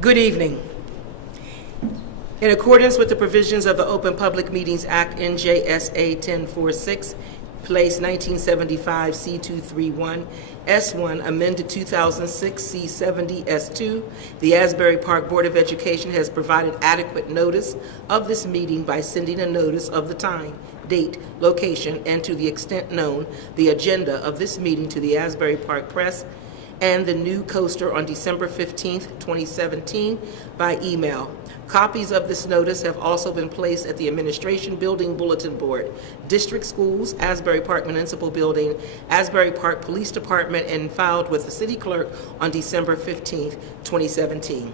Good evening. In accordance with the provisions of the Open Public Meetings Act, NJSA 1046, Place 1975 C231 S1, amended 2006 C70 S2, the Asbury Park Board of Education has provided adequate notice of this meeting by sending a notice of the time, date, location, and to the extent known, the agenda of this meeting to the Asbury Park Press and the New Coaster on December 15, 2017, by email. Copies of this notice have also been placed at the Administration Building Bulletin Board, District Schools, Asbury Park Municipal Building, Asbury Park Police Department, and filed with the City Clerk on December 15, 2017.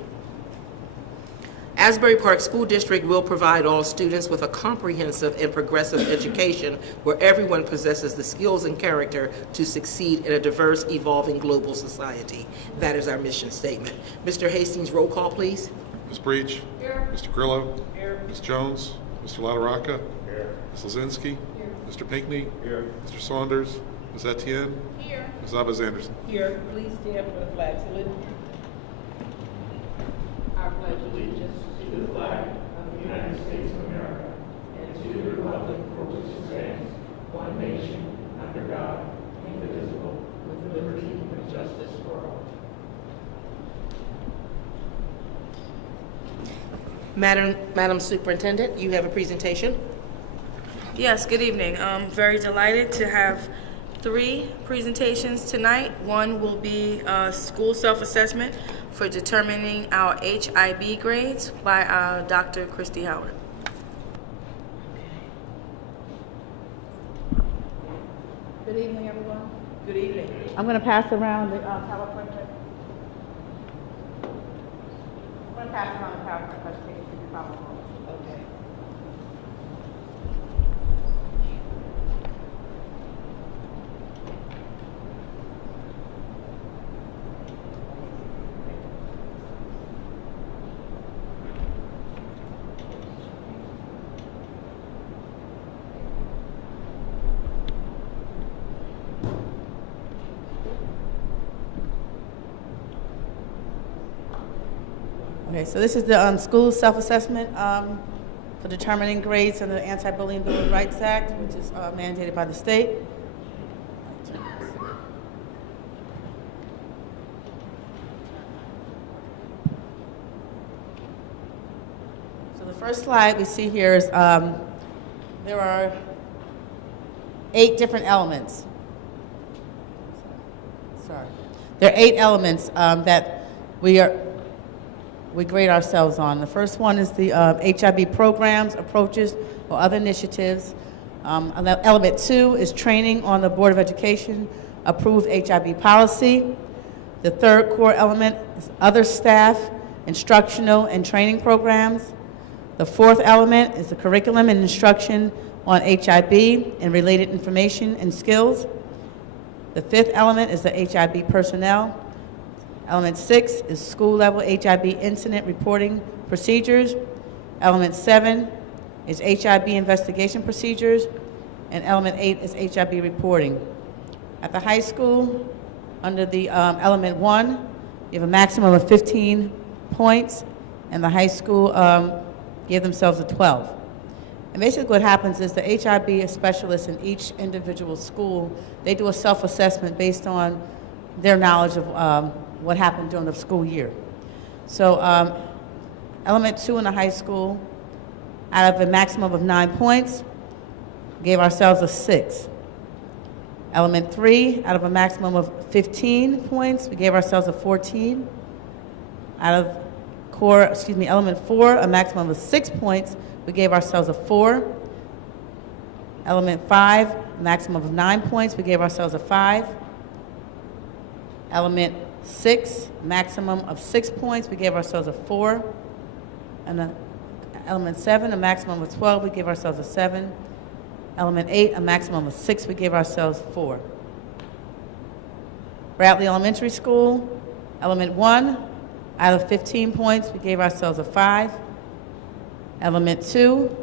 Asbury Park School District will provide all students with a comprehensive and progressive education where everyone possesses the skills and character to succeed in a diverse, evolving global society. That is our mission statement. Mr. Hastings, roll call, please. Ms. Breach. Here. Mr. Grillo. Here. Ms. Jones. Mr. LaRocca. Here. Ms. Lozinski. Here. Mr. Pinckney. Here. Mr. Saunders. Ms. Etienne. Here. Ms. Abbas-Anderson. Here. Please stand for the flag salute. Our pledge of allegiance to the flag of the United States of America and to the republic for which it stands, one nation, under God, indivisible, with liberty and justice for all. Madam Superintendent, you have a presentation. Yes, good evening. I'm very delighted to have 3 presentations tonight. One will be school self-assessment for determining our HIB grades by Dr. Christy Howard. Good evening, everyone. Good evening. I'm going to pass around the PowerPoint. I'm going to pass around the PowerPoint presentation to the PowerPoint. Okay. Okay, so this is the school self-assessment for determining grades under the Anti-Bullying Bill of Rights Act, which is mandated by the state. So the first slide we see here is there are 8 different elements. Sorry. There are 8 elements that we grade ourselves on. The first one is the HIB programs, approaches, or other initiatives. Element 2 is training on the Board of Education approved HIB policy. The third core element is other staff, instructional and training programs. The fourth element is the curriculum and instruction on HIB and related information and skills. The fifth element is the HIB personnel. Element 6 is school-level HIB incident reporting procedures. Element 7 is HIB investigation procedures. And element 8 is HIB reporting. At the high school, under the element 1, you have a maximum of 15 points, and the high school gave themselves a 12. And basically what happens is the HIB specialists in each individual school, they do a self-assessment based on their knowledge of what happened during the school year. So element 2 in the high school, out of a maximum of 9 points, gave ourselves a 6. Element 3, out of a maximum of 15 points, we gave ourselves a 14. Out of element 4, a maximum of 6 points, we gave ourselves a 4. Element 5, maximum of 9 points, we gave ourselves a 5. Element 6, maximum of 6 points, we gave ourselves a 4. And element 7, a maximum of 12, we gave ourselves a 7. Element 8, a maximum of 6, we gave ourselves 4. Bradley Elementary School, element 1, out of 15 points, we gave ourselves a 5. Element 2,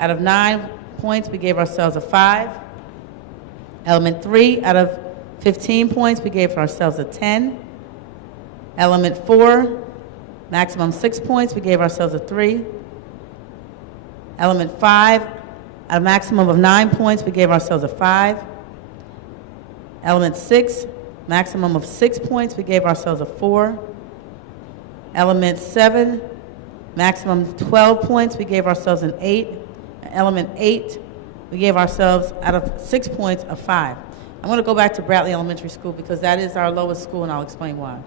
out of 9 points, we gave ourselves a 5. Element 3, out of 15 points, we gave ourselves a 10. Element 4, maximum 6 points, we gave ourselves a 3. Element 5, at a maximum of 9 points, we gave ourselves a 5. Element 6, maximum of 6 points, we gave ourselves a 4. Element 7, maximum 12 points, we gave ourselves an 8. Element 8, we gave ourselves, out of 6 points, a 5. I'm going to go back to Bradley Elementary School because that is our lowest school, and I'll explain why.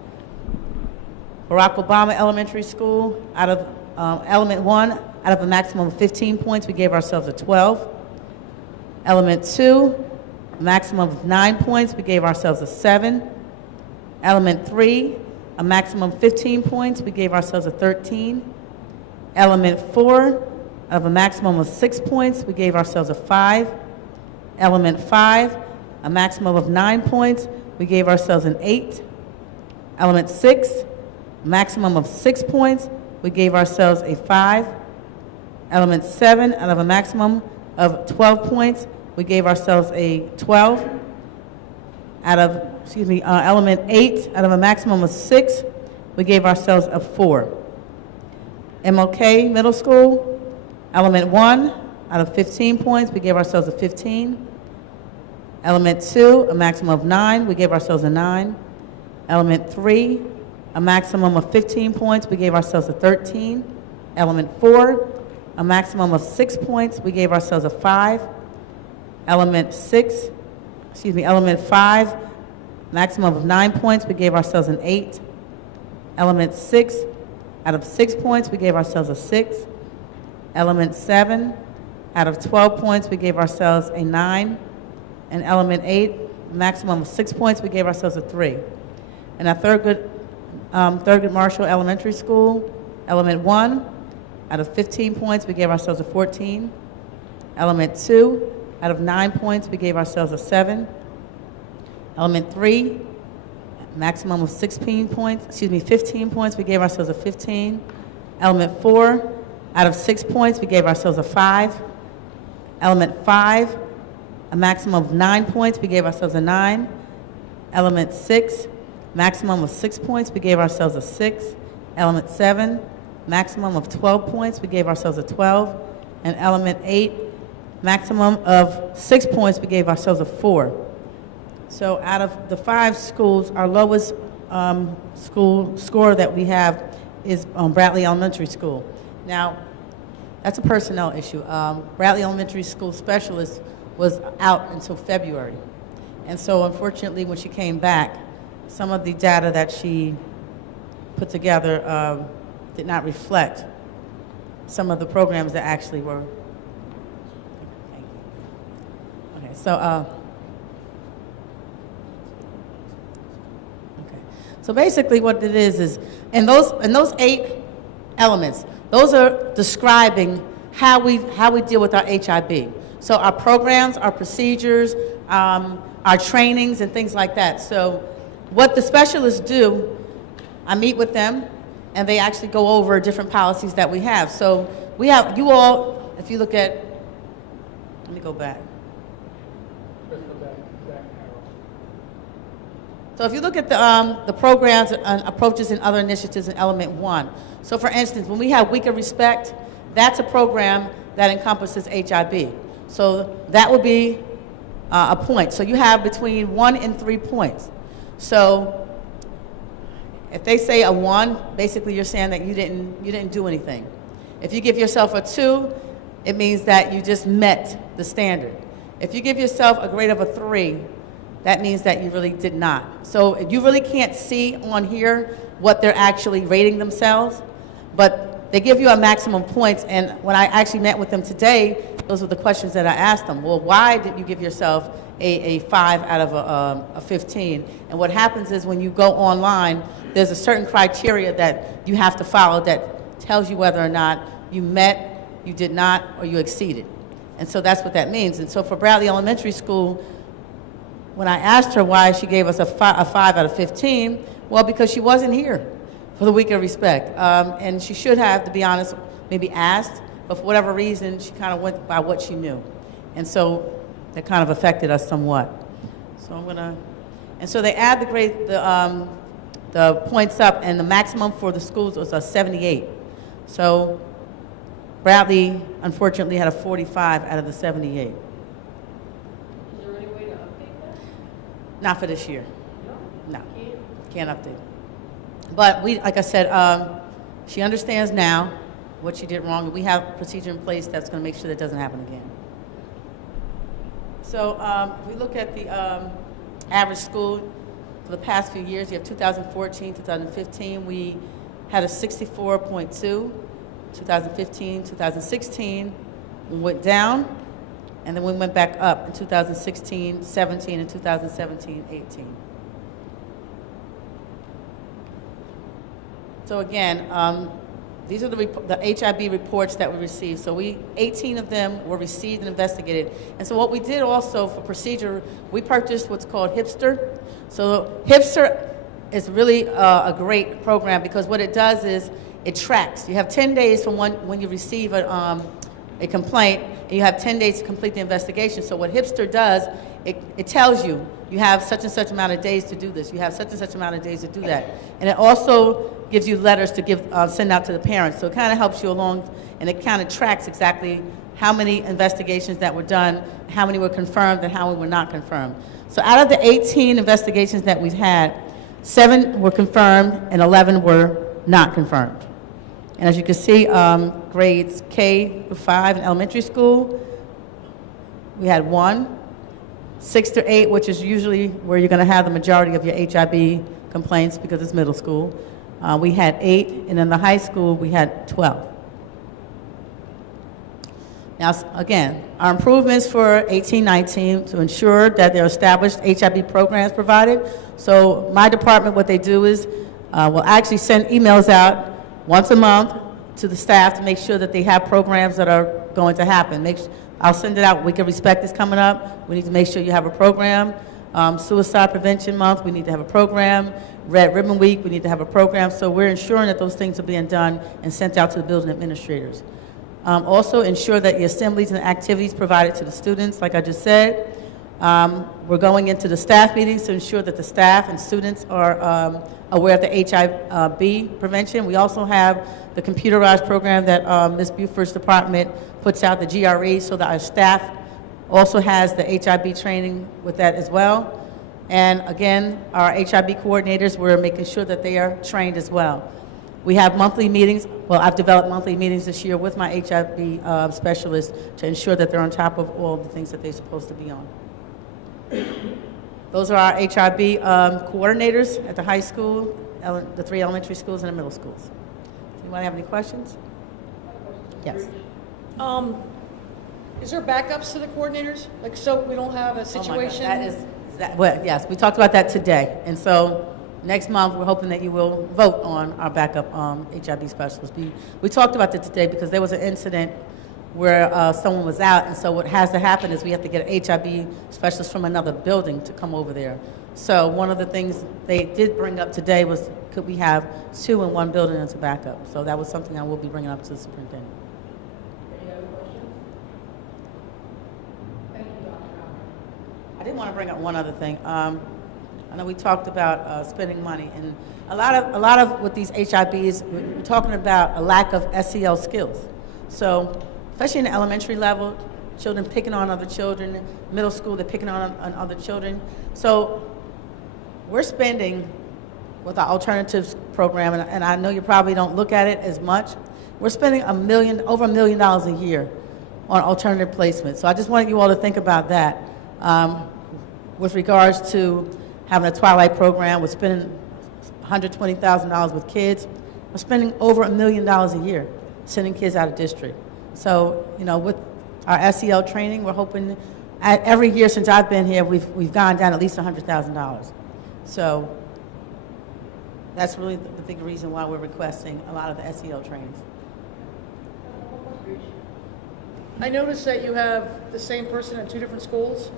Barack Obama Elementary School, out of element 1, out of a maximum of 15 points, we gave ourselves a 12. Element 2, a maximum of 9 points, we gave ourselves a 7. Element 3, a maximum of 15 points, we gave ourselves a 13. Element 4, out of a maximum of 6 points, we gave ourselves a 5. Element 5, a maximum of 9 points, we gave ourselves an 8. Element 6, a maximum of 6 points, we gave ourselves a 5. Element 7, out of a maximum of 12 points, we gave ourselves a 12. Element 8, out of a maximum of 6, we gave ourselves a 4. MLK Middle School, element 1, out of 15 points, we gave ourselves a 15. Element 2, a maximum of 9, we gave ourselves a 9. Element 3, a maximum of 15 points, we gave ourselves a 13. Element 4, a maximum of 6 points, we gave ourselves a 5. Element 5, maximum of 9 points, we gave ourselves an 8. Element 6, out of 6 points, we gave ourselves a 6. Element 7, out of 12 points, we gave ourselves a 9. And element 8, maximum of 6 points, we gave ourselves a 3. And our Thurgood Marshall Elementary School, element 1, out of 15 points, we gave ourselves a 14. Element 2, out of 9 points, we gave ourselves a 7. Element 3, maximum of 15 points, we gave ourselves a 15. Element 4, out of 6 points, we gave ourselves a 5. Element 5, a maximum of 9 points, we gave ourselves a 9. Element 6, maximum of 6 points, we gave ourselves a 6. Element 7, maximum of 12 points, we gave ourselves a 12. And element 8, maximum of 6 points, we gave ourselves a 4. So out of the 5 schools, our lowest school score that we have is Bradley Elementary School. Now, that's a personnel issue. Bradley Elementary School specialist was out until February. And so unfortunately, when she came back, some of the data that she put together did not reflect some of the programs that actually were. Okay, so basically what it is in those 8 elements, those are describing how we deal with our HIB. So our programs, our procedures, our trainings and things like that. So what the specialists do, I meet with them and they actually go over different policies that we have. So we have, you all, if you look at, let me go back. So if you look at the programs and approaches and other initiatives in element 1. So for instance, when we have Week of Respect, that's a program that encompasses HIB. So that would be a point. So you have between 1 and 3 points. So if they say a 1, basically you're saying that you didn't do anything. If you give yourself a 2, it means that you just met the standard. If you give yourself a grade of a 3, that means that you really did not. So you really can't see on here what they're actually rating themselves, but they give you a maximum points, and when I actually met with them today, those were the questions that I asked them. Well, why did you give yourself a 5 out of a 15? And what happens is when you go online, there's a certain criteria that you have to follow that tells you whether or not you met, you did not, or you exceeded. And so that's what that means. And so for Bradley Elementary School, when I asked her why she gave us a 5 out of 15, well, because she wasn't here for the Week of Respect. And she should have, to be honest, maybe asked, but for whatever reason, she kind of went by what she knew. And so that kind of affected us somewhat. So and so they add the the points up, and the maximum for the schools was a 78. So Bradley, unfortunately, had a 45 out of the 78. Is there any way to update that? Not for this year. No? No, can't update. But we, like I said, she understands now what she did wrong, and we have a procedure in place that's going to make sure that doesn't happen again. So if we look at the average school for the past few years, you have 2014, 2015, we had a 64.2. 2015, 2016, we went down, and then we went back up in 2016, 17, and 2017, 18. So again, these are the HIB reports that we received. So 18 of them were received and investigated. And so what we did also for procedure, we purchased what's called Hipster. So Hipster is really a great program because what it does is it tracks. You have 10 days from when you receive a complaint, and you have 10 days to complete the investigation. So what Hipster does, it tells you, you have such and such amount of days to do this. You have such and such amount of days to do that. And it also gives you letters to send out to the parents. So it kind of helps you along, and it kind of tracks exactly how many investigations that were done, how many were confirmed, and how many were not confirmed. So out of the 18 investigations that we've had, 7 were confirmed and 11 were not confirmed. And as you can see, grades K to 5 in elementary school, we had 1. 6 to 8, which is usually where you're going to have the majority of your HIB complaints because it's middle school. We had 8, and in the high school, we had 12. Now, again, our improvements for 18-19 to ensure that there are established HIB programs provided. So my department, what they do is, will actually send emails out once a month to the staff to make sure that they have programs that are going to happen. I'll send it out. We Can Respect is coming up. We need to make sure you have a program. Suicide Prevention Month, we need to have a program. Red Ribbon Week, we need to have a program. So we're ensuring that those things are being done and sent out to the building administrators. Also ensure that the assemblies and activities provided to the students, like I just said. We're going into the staff meetings to ensure that the staff and students are aware of the HIB prevention. We also have the computerized program that Ms. Buford's department puts out, the GRE, so that our staff also has the HIB training with that as well. And again, our HIB coordinators, we're making sure that they are trained as well. We have monthly meetings. Well, I've developed monthly meetings this year with my HIB specialists to ensure that they're on top of all the things that they're supposed to be on. Those are our HIB coordinators at the high school, the 3 elementary schools, and the middle schools. Anybody have any questions? Yes. Is there backups to the coordinators? Like, so we don't have a Oh my God, situation? well, yes, we talked about that today. And so next month, we're hoping that you will vote on our backup HIB specialist. We talked about that today because there was an incident where someone was out, and so what has to happen is we have to get an HIB specialist from another building to come over there. So one of the things they did bring up today was, could we have 2 in one building as a backup? So that was something I will be bringing up to the superintendent. Any other questions? Thank you, Dr. Howard. I did want to bring up one other thing. I know we talked about spending money, and a lot of with these HIBs, we're talking about a lack of SEL skills. So, especially in the elementary level, children picking on other children, middle school, they're picking on other children. So, we're spending with our alternatives program, and I know you probably don't look at it as much. We're spending over $1 million a year on alternative placement. So I just wanted you all to think about that. With regards to having a Twilight program, we're spending $120,000 with kids. We're spending over $1 million a year sending kids out of district. So, you know, with our SEL training, we're hoping every year since I've been here, we've gone down at least $100,000. So that's really the big reason why we're requesting a lot of the SEL trainings. I noticed that you have the same person at 2 different schools.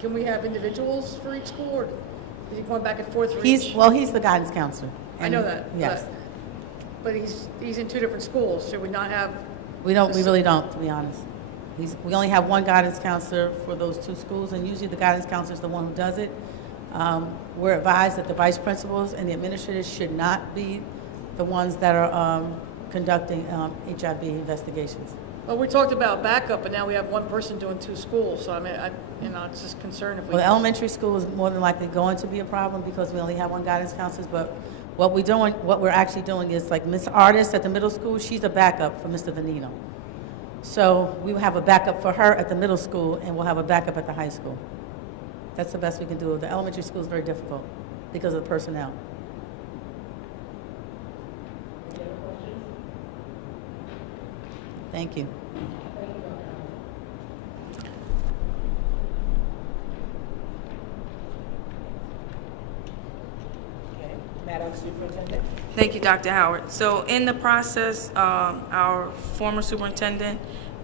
Can we have individuals for each school, or is he going back and forth for each? He's the guidance counselor. I know that. Yes. But he's in 2 different schools. Should we not have? We really don't, to be honest. We only have one guidance counselor for those 2 schools, and usually the guidance counselor is the one who does it. We're advised that the vice principals and the administrators should not be the ones that are conducting HIB investigations. Well, we talked about backup, but now we have one person doing 2 schools, so I mean, it's just concerned if we. Well, the elementary school is more than likely going to be a problem because we only have one guidance counselor, but what we're actually doing is, like Ms. Artis at the middle school, she's a backup for Mr. Venino. So we will have a backup for her at the middle school, and we'll have a backup at the high school. That's the best we can do. The elementary school is very difficult because of the personnel. Thank you. Madam Superintendent? Thank you, Dr. Howard. So in the process, our former superintendent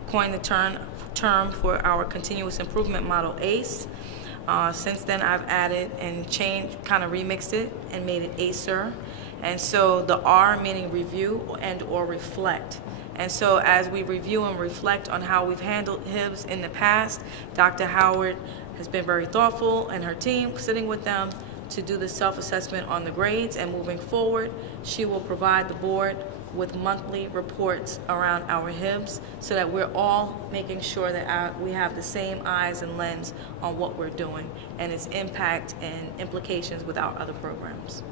coined the term for our continuous improvement model, ACE. Since then, I've added and changed, kind of remixed it and made it ACER. And so the R meaning review and or reflect. And so as we review and reflect on how we've handled HIBs in the past, Dr. Howard has been very thoughtful, and her team, sitting with them to do the self-assessment on the grades. And moving forward, she will provide the board with monthly reports around our HIBs so that we're all making sure that we have the same eyes and lens on what we're doing and its impact and implications with our other programs.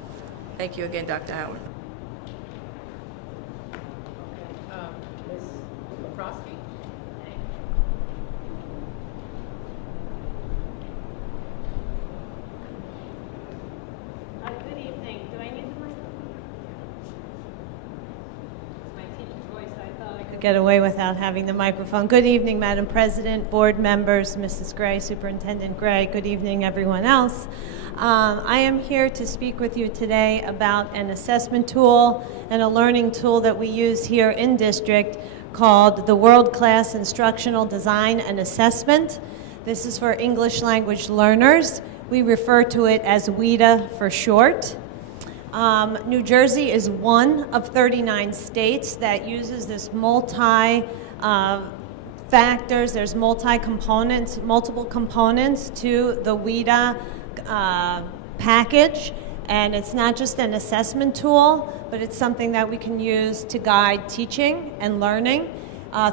Thank you again, Dr. Howard. Ms. Leprosky? Good evening. Do I need the microphone? My teacher's voice, I thought I could get away without having the microphone. Good evening, Madam President, board members, Mrs. Gray, Superintendent Gray. Good evening, everyone else. I am here to speak with you today about an assessment tool and a learning tool that we use here in district called the World Class Instructional Design and Assessment. This is for English language learners. We refer to it as WIDA for short. New Jersey is one of 39 states that uses this factors. There's multiple components to the WIDA package, and it's not just an assessment tool, but it's something that we can use to guide teaching and learning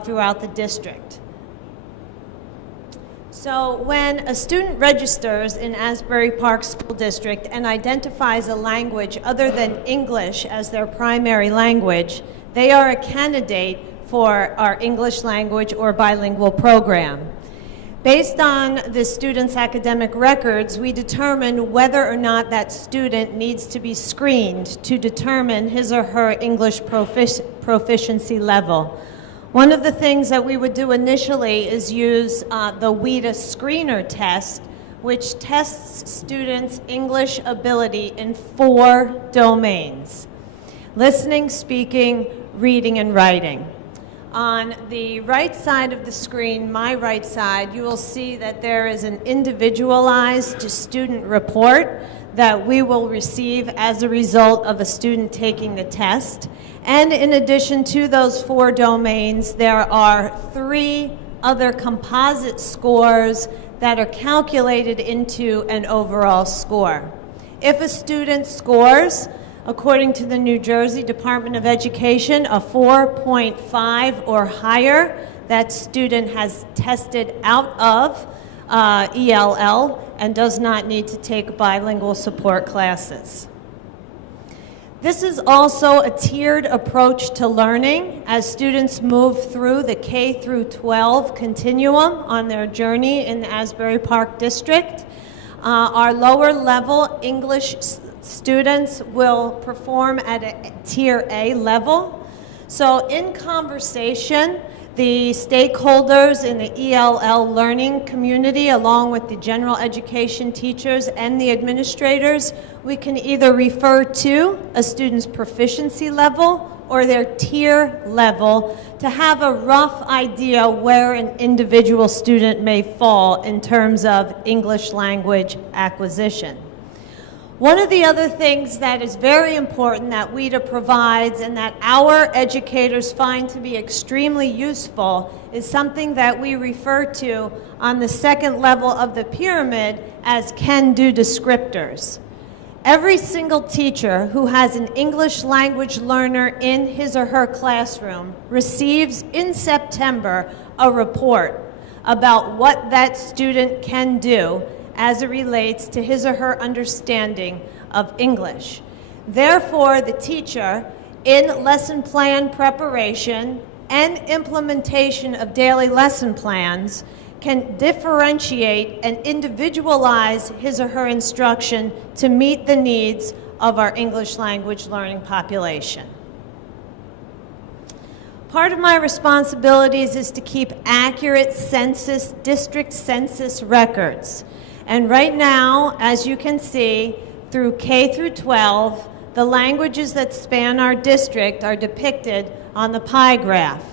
throughout the district. So when a student registers in Asbury Park School District and identifies a language other than English as their primary language, they are a candidate for our English language or bilingual program. Based on the student's academic records, we determine whether or not that student needs to be screened to determine his or her English proficiency level. One of the things that we would do initially is use the WIDA screener test, which tests students' English ability in 4 domains: listening, speaking, reading, and writing. On the right side of the screen, my right side, you will see that there is an individualized student report that we will receive as a result of a student taking the test. And in addition to those 4 domains, there are 3 other composite scores that are calculated into an overall score. If a student scores, according to the New Jersey Department of Education, a 4.5 or higher, that student has tested out of ELL and does not need to take bilingual support classes. This is also a tiered approach to learning as students move through the K through 12 continuum on their journey in the Asbury Park District. Our lower level English students will perform at a tier A level. So in conversation, the stakeholders in the ELL learning community, along with the general education teachers and the administrators, we can either refer to a student's proficiency level or their tier level to have a rough idea where an individual student may fall in terms of English language acquisition. One of the other things that is very important that WIDA provides and that our educators find to be extremely useful is something that we refer to on the second level of the pyramid as can-do descriptors. Every single teacher who has an English language learner in his or her classroom receives in September a report about what that student can do as it relates to his or her understanding of English. Therefore, the teacher, in lesson plan preparation and implementation of daily lesson plans, can differentiate and individualize his or her instruction to meet the needs of our English language learning population. Part of my responsibilities is to keep accurate census, district census records. And right now, as you can see, through K through 12, the languages that span our district are depicted on the pie graph.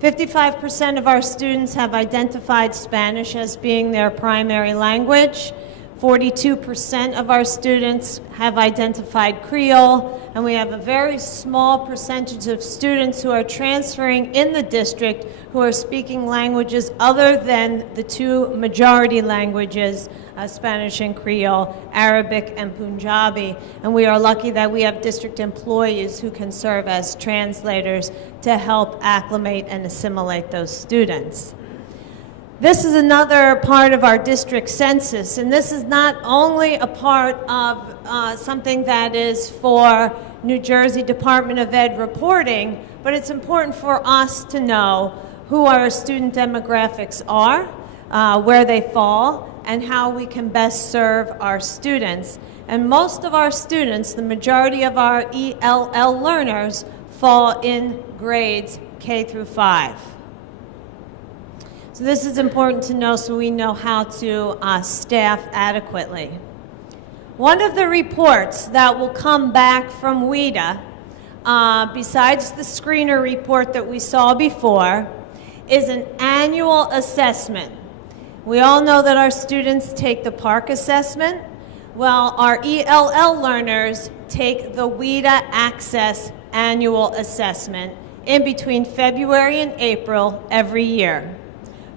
55% of our students have identified Spanish as being their primary language. 42% of our students have identified Creole, and we have a very small percentage of students who are transferring in the district who are speaking languages other than the two majority languages, Spanish and Creole, Arabic and Punjabi. And we are lucky that we have district employees who can serve as translators to help acclimate and assimilate those students. This is another part of our district census, and this is not only a part of something that is for New Jersey Department of Ed reporting, but it's important for us to know who our student demographics are, where they fall, and how we can best serve our students. And most of our students, the majority of our ELL learners, fall in grades K through 5. So this is important to know so we know how to staff adequately. One of the reports that will come back from WIDA, besides the screener report that we saw before, is an annual assessment. We all know that our students take the PARCC assessment. Well, our ELL learners take the WIDA Access annual assessment in between February and April every year.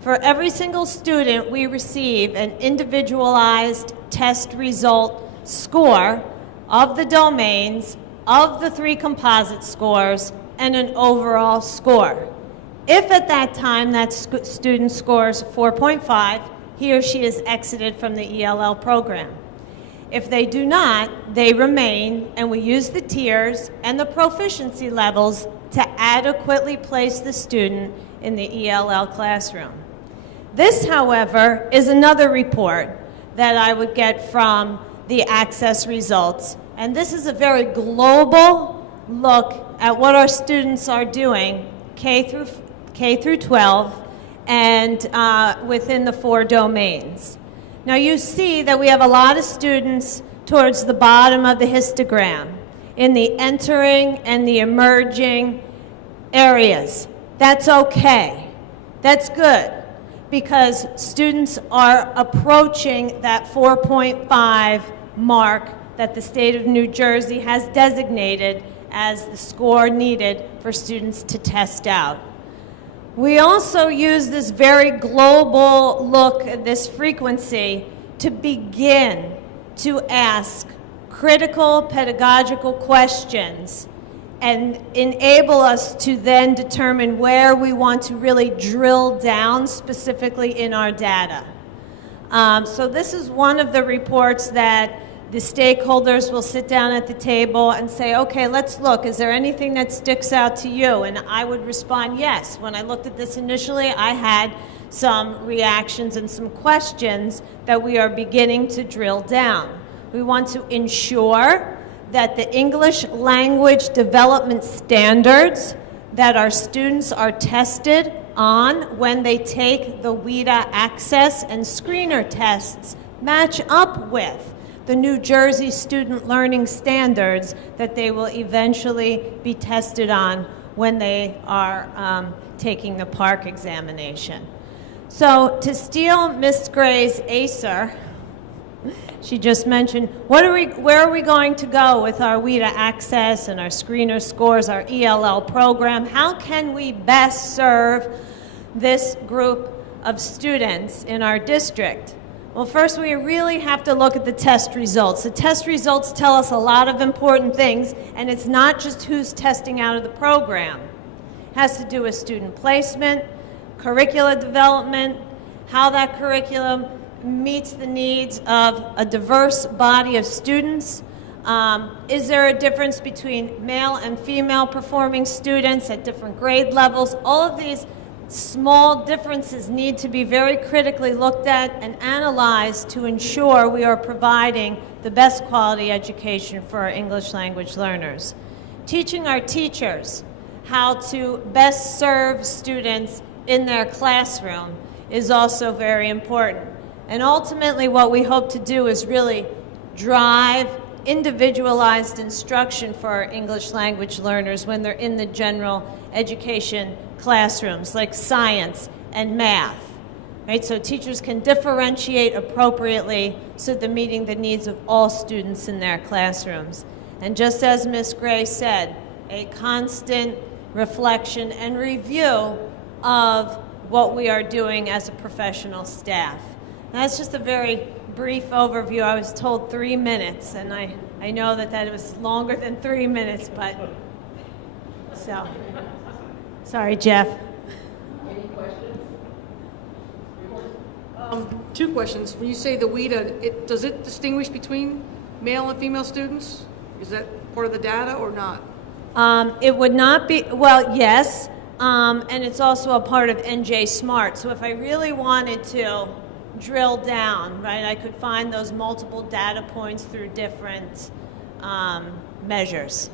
For every single student, we receive an individualized test result score of the domains, of the 3 composite scores, and an overall score. If at that time that student scores 4.5, he or she is exited from the ELL program. If they do not, they remain, and we use the tiers and the proficiency levels to adequately place the student in the ELL classroom. This, however, is another report that I would get from the Access results. And this is a very global look at what our students are doing, K through 12, and within the 4 domains. Now you see that we have a lot of students towards the bottom of the histogram in the entering and the emerging areas. That's okay. That's good, because students are approaching that 4.5 mark that the state of New Jersey has designated as the score needed for students to test out. We also use this very global look at this frequency to begin to ask critical pedagogical questions and enable us to then determine where we want to really drill down specifically in our data. So this is one of the reports that the stakeholders will sit down at the table and say, okay, let's look, is there anything that sticks out to you? And I would respond, yes. When I looked at this initially, I had some reactions and some questions that we are beginning to drill down. We want to ensure that the English language development standards that our students are tested on when they take the WIDA Access and Screener tests match up with the New Jersey Student Learning Standards that they will eventually be tested on when they are taking the PARCC examination. So to steal Ms. Gray's ACER, she just mentioned, where are we going to go with our WIDA Access and our Screener Scores, our ELL program? How can we best serve this group of students in our district? Well, first we really have to look at the test results. The test results tell us a lot of important things, and it's not just who's testing out of the program. It has to do with student placement, curricula development, how that curriculum meets the needs of a diverse body of students. Is there a difference between male and female performing students at different grade levels? All of these small differences need to be very critically looked at and analyzed to ensure we are providing the best quality education for our English language learners. Teaching our teachers how to best serve students in their classroom is also very important. And ultimately what we hope to do is really drive individualized instruction for our English language learners when they're in the general education classrooms, like science and math, right? So teachers can differentiate appropriately so they're meeting the needs of all students in their classrooms. And just as Ms. Gray said, a constant reflection and review of what we are doing as a professional staff. That's just a very brief overview. I was told 3 minutes, and I know that it was longer than 3 minutes, but so. Sorry, Jeff. Two questions. When you say the WIDA, does it distinguish between male and female students? Is that part of the data or not? It would not be, well, yes, and it's also a part of NJ Smart. So if I really wanted to drill down, right, I could find those multiple data points through different measures.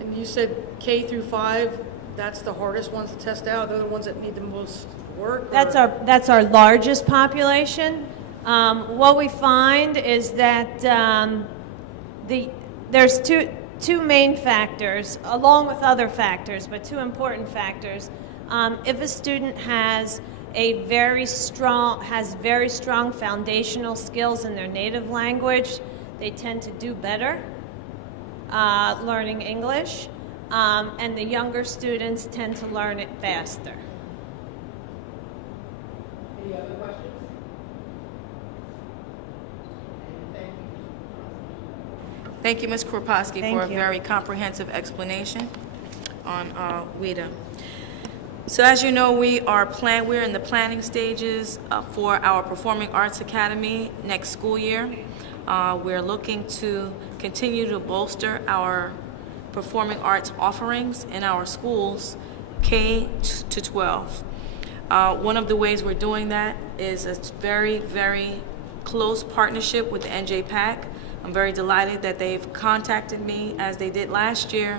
And you said K through 5, that's the hardest ones to test out. They're the ones that need the most work? That's our largest population. What we find is that there's two main factors, along with other factors, but two important factors. If a student has very strong foundational skills in their native language, they tend to do better learning English, and the younger students tend to learn it faster. Any other questions? Thank you, Ms. Kropotski, Thank for a you. very comprehensive explanation on WIDA. So as you know, we're in the planning stages for our Performing Arts Academy next school year. We're looking to continue to bolster our performing arts offerings in our schools, K to 12. One of the ways we're doing that is a very, very close partnership with the NJPAC. I'm very delighted that they've contacted me, as they did last year,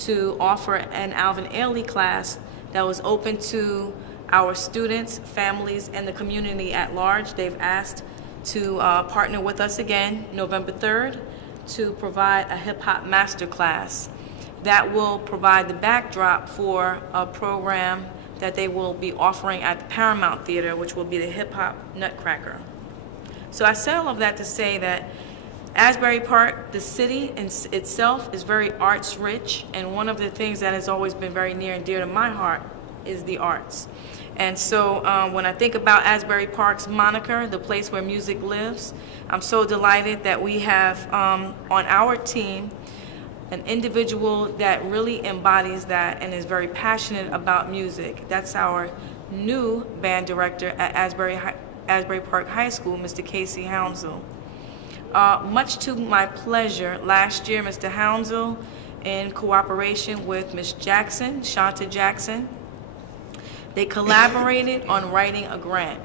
to offer an Alvin Ailey class that was open to our students, families, and the community at large. They've asked to partner with us again November 3rd to provide a hip-hop masterclass that will provide the backdrop for a program that they will be offering at the Paramount Theater, which will be the Hip Hop Nutcracker. So I say all of that to say that Asbury Park, the city itself, is very arts rich, and one of the things that has always been very near and dear to my heart is the arts. And so when I think about Asbury Park's moniker, the place where music lives, I'm so delighted that we have on our team an individual that really embodies that and is very passionate about music. That's our new band director at Asbury Park High School, Mr. Casey Hounsell. Much to my pleasure, last year, Mr. Hounsell, in cooperation with Ms. Jackson, Shanta Jackson, they collaborated on writing a grant.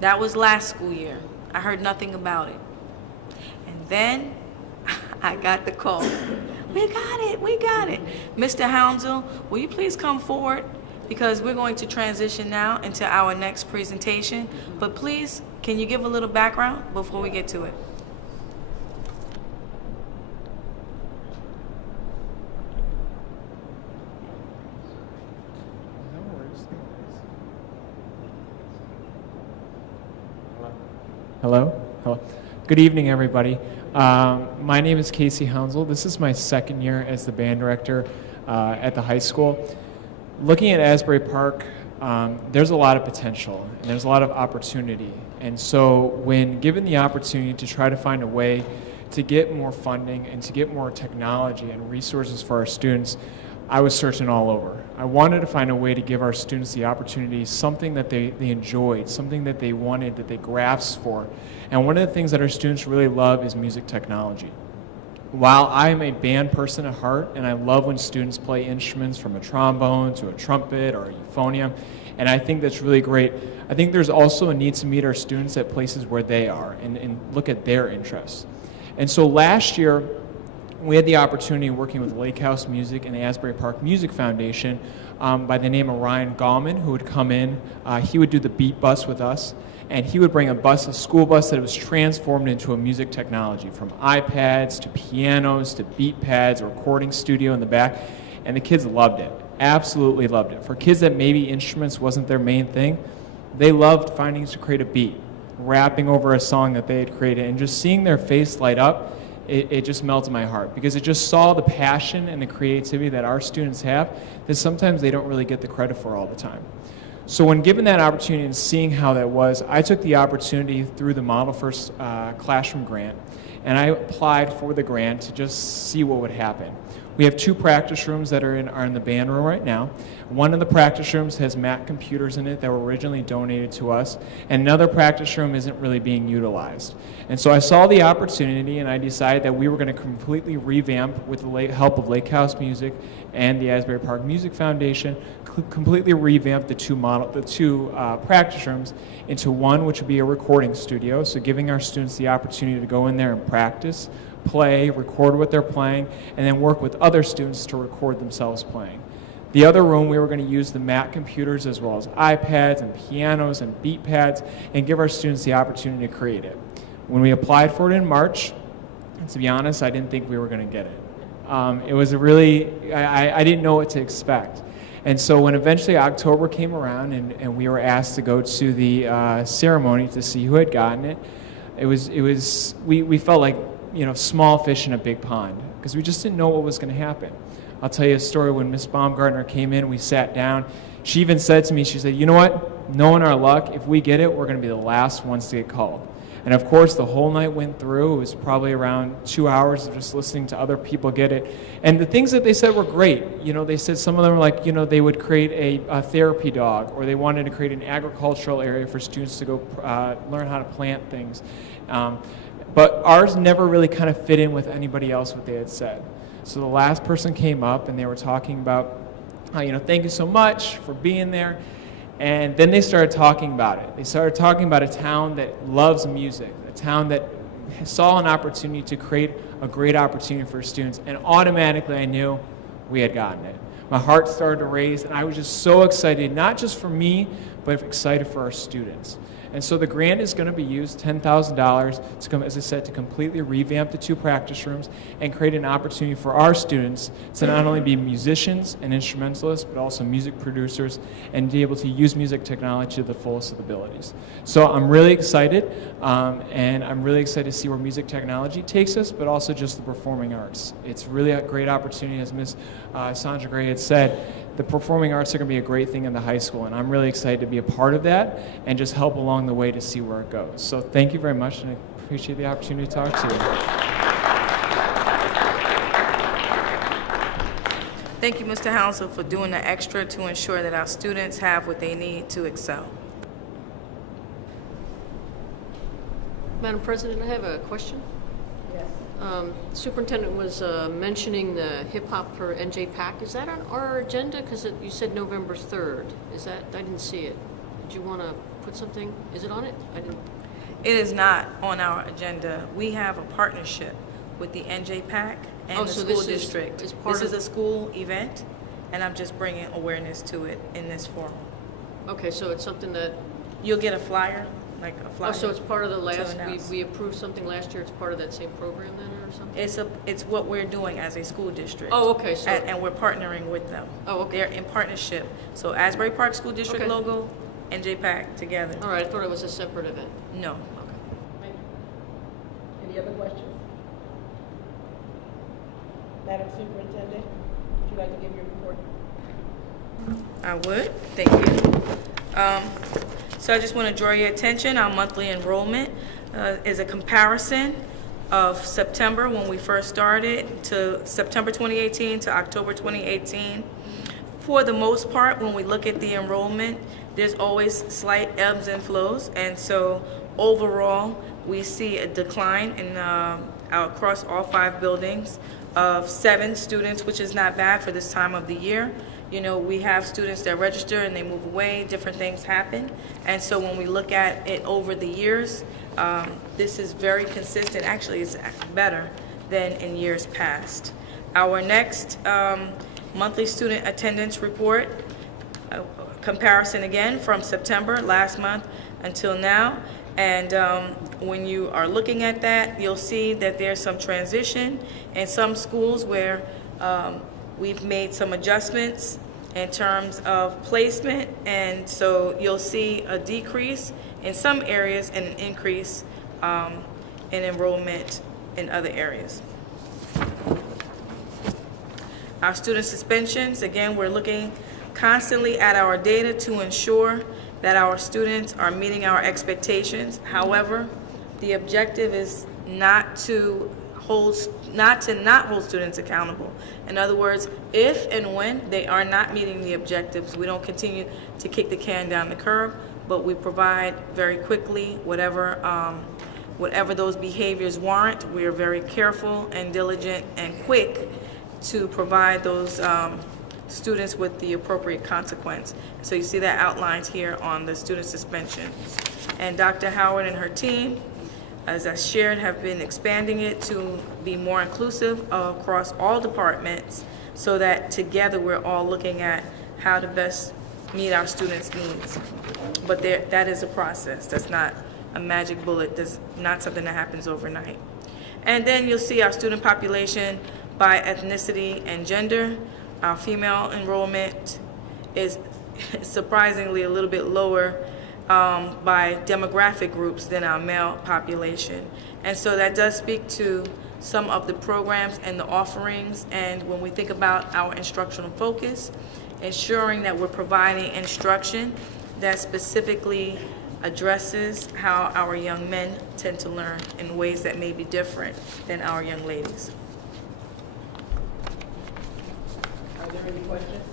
That was last school year. I heard nothing about it. And then I got the call. We got it. Mr. Hounsell, will you please come forward? Because we're going to transition now into our next presentation. But please, can you give a little background before we get to it? Hello? Hello. Good evening, everybody. My name is Casey Hounsel. This is my second year as the band director at the high school. Looking at Asbury Park, there's a lot of potential and there's a lot of opportunity. And so when given the opportunity to try to find a way to get more funding and to get more technology and resources for our students, I was searching all over. I wanted to find a way to give our students the opportunity, something that they enjoyed, something that they wanted, that they grasped for. And one of the things that our students really love is music technology. While I am a band person at heart, and I love when students play instruments from a trombone to a trumpet or a euphonium, and I think that's really great, I think there's also a need to meet our students at places where they are and look at their interests. And so last year, we had the opportunity of working with Lake House Music and the Asbury Park Music Foundation by the name of Ryan Gallman, who would come in. He would do the Beat Bus with us, and he would bring a school bus that was transformed into a music technology, from iPads to pianos to beat pads, a recording studio in the back, and the kids loved it, absolutely loved it. For kids that maybe instruments wasn't their main thing, they loved finding to create a beat, rapping over a song that they had created, and just seeing their face light up, it just melted my heart, because it just saw the passion and the creativity that our students have that sometimes they don't really get the credit for all the time. So when given that opportunity and seeing how that was, I took the opportunity through the Model First Classroom grant, and I applied for the grant to just see what would happen. We have 2 practice rooms that are in the band room right now. One of the practice rooms has Mac computers in it that were originally donated to us, and another practice room isn't really being utilized. And so I saw the opportunity, and I decided that we were going to completely revamp, with the help of Lake House Music and the Asbury Park Music Foundation, completely revamp the two practice rooms into one, which would be a recording studio, so giving our students the opportunity to go in there and practice, play, record what they're playing, and then work with other students to record themselves playing. The other room, we were going to use the Mac computers as well as iPads and pianos and beat pads and give our students the opportunity to create it. When we applied for it in March, to be honest, I didn't think we were going to get it. It was a really, I didn't know what to expect. And so when eventually October came around and we were asked to go to the ceremony to see who had gotten it, we felt like, small fish in a big pond, because we just didn't know what was going to happen. I'll tell you a story. When Miss Baumgartner came in, we sat down. She even said to me, she said, you know what, knowing our luck, if we get it, we're going to be the last ones to get called. And of course, the whole night went through. It was probably around 2 hours of just listening to other people get it. And the things that they said were great. They said some of them were like, they would create a therapy dog, or they wanted to create an agricultural area for students to go learn how to plant things. But ours never really kind of fit in with anybody else what they had said. So the last person came up and they were talking about, thank you so much for being there. And then they started talking about it. They started talking about a town that loves music, a town that saw an opportunity to create a great opportunity for students. And automatically I knew we had gotten it. My heart started to race, and I was just so excited, not just for me, but excited for our students. And so the grant is going to be used, $10,000, to come, as I said, to completely revamp the 2 practice rooms and create an opportunity for our students to not only be musicians and instrumentalists, but also music producers, and be able to use music technology to the fullest of abilities. So I'm really excited, and I'm really excited to see where music technology takes us, but also just the performing arts. It's really a great opportunity, as Ms. Sandra Gray had said. The performing arts are going to be a great thing in the high school, and I'm really excited to be a part of that and just help along the way to see where it goes. So thank you very much, and I appreciate the opportunity to talk to you. Thank you, Mr. Hounsel, for doing the extra to ensure that our students have what they need to excel. Madam President, I have a question. Yes. Superintendent was mentioning the hip hop for NJPAC. Is that on our agenda? Because you said November 3rd. Is that? I didn't see it. Did you want to put something? Is it on it? I didn't. It is not on our agenda. We have a partnership with the NJPAC and the school district. This is a school event, and I'm just bringing awareness to it in this forum. Okay, so it's something that you'll get a flyer, like a flyer. Oh, so it's part of the last. We approved something last year. It's part of that same program then, or something. It's what we're doing as a school district. Oh, okay. So and we're partnering with them. Oh, okay. They're in partnership. So Asbury Park School District logo, NJPAC together. All right. I thought it was a separate event. No. Okay. Any other questions? Madam Superintendent, would you like to give your report? I would, thank you. So I just want to draw your attention, our monthly enrollment is a comparison of September when we first started to September 2018 to October 2018. For the most part, when we look at the enrollment, there's always slight ebbs and flows, and so overall, we see a decline in across all 5 buildings of 7 students, which is not bad for this time of the year. You know, we have students that register and they move away, different things happen. And so when we look at it over the years, this is very consistent. Actually, it's better than in years past. Our next monthly student attendance report, comparison again from September last month until now. And when you are looking at that, you'll see that there's some transition in some schools where we've made some adjustments in terms of placement, and so you'll see a decrease in some areas and an increase in enrollment in other areas. Our student suspensions, again, we're looking constantly at our data to ensure that our students are meeting our expectations. However, the objective is not to not hold students accountable. In other words, if and when they are not meeting the objectives, we don't continue to kick the can down the curb, but we provide very quickly whatever those behaviors warrant. We are very careful and diligent and quick to provide those students with the appropriate consequence. So you see that outlined here on the student suspension. And Dr. Howard and her team, as I shared, have been expanding it to be more inclusive across all departments so that together we're all looking at how to best meet our students' needs. But that is a process. That's not a magic bullet. That's not something that happens overnight. And then you'll see our student population by ethnicity and gender. Our female enrollment is surprisingly a little bit lower by demographic groups than our male population. And so that does speak to some of the programs and the offerings, and when we think about our instructional focus, ensuring that we're providing instruction that specifically addresses how our young men tend to learn in ways that may be different than our young ladies. Are there any questions?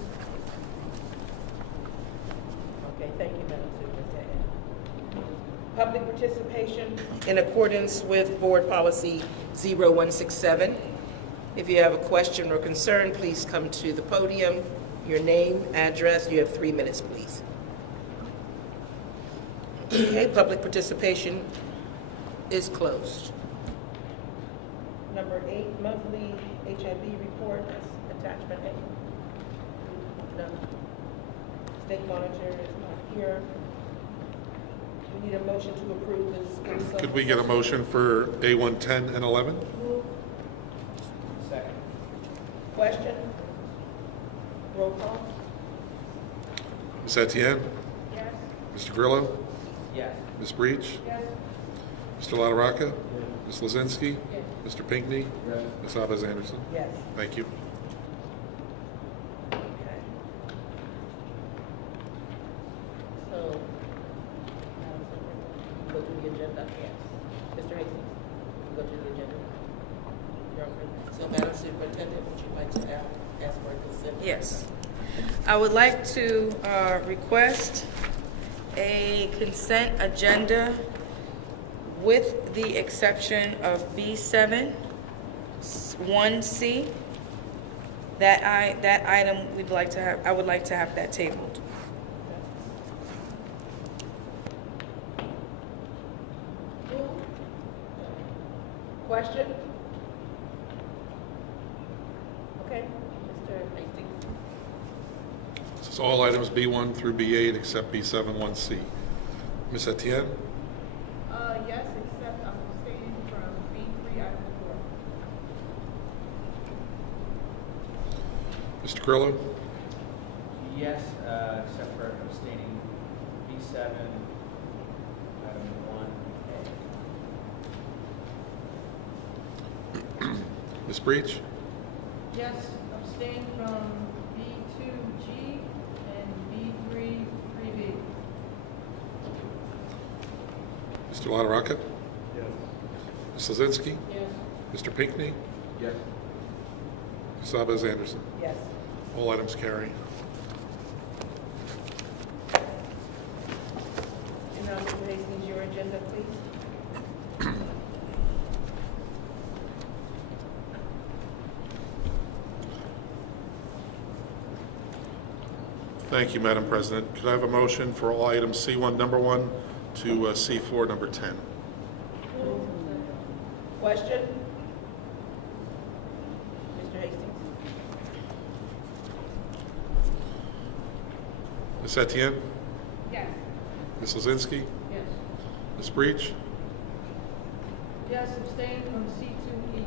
Okay, thank you, Madam Superintendent. Public participation in accordance with Board Policy 0167. If you have a question or concern, please come to the podium. Your name, address, you have 3 minutes, please. Okay, public participation is closed. Number 8, monthly HIB report, that's attachment A. None. State monitor is not here. We need a motion to approve this. Could we get a motion for A110 and 11? Second. Question? Roll call? Ms. Etienne? Yes. Mr. Grillo? Yes. Ms. Breach? Yes. Mr. LaRocca? Ms. Lozinski? Yes. Mr. Pinckney? Yes. Ms. Abez Anderson? Yes. Thank you. Okay. So, Madam Superintendent, go to the agenda? Yes. Mr. Hastings, go to the agenda? You're okay. So, Madam Superintendent, would you like to ask for a consent? Yes. I would like to request a consent agenda with the exception of B7, 1C. That item I would like to have that tabled. Question? Okay, Mr. Hastings. This is all items B1 through B8 except B7 1C. Ms. Etienne? Yes, except I'm abstaining from B3, item 4. Mr. Grillo? Yes, except for abstaining B7, item 1A. Ms. Breach? Yes, abstain from B2G and B3 3B. Mr. LaRocca? Yes. Ms. Lozinski? Yes. Mr. Pinckney? Yes. Ms. Abez Anderson? Yes. All items carry. And now, Mr. Hastings, your agenda, please. Thank you, Madam President. Could I have a motion for all items C1, number 1, to C4, number 10? Question? Mr. Hastings? Ms. Etienne? Yes. Ms. Lozinski? Yes. Ms. Breach? Yes, abstain from C2E.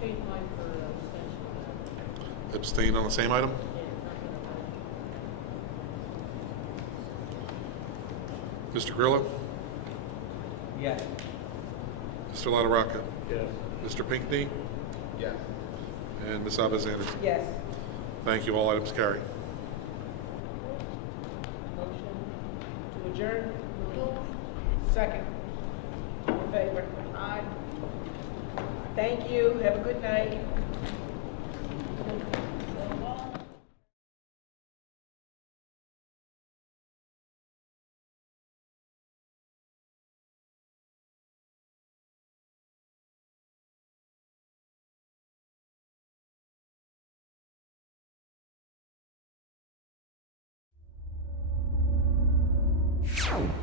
Change mine for abstention. Abstain on the same item? Mr. Grillo? Yes. Mr. LaRocca? Yes. Mr. Pinckney? Yes. And Ms. Abez Anderson? Yes. Thank you. All items carry. Motion to adjourn? Second. All in favor? Aye. Thank you. Have a good night. you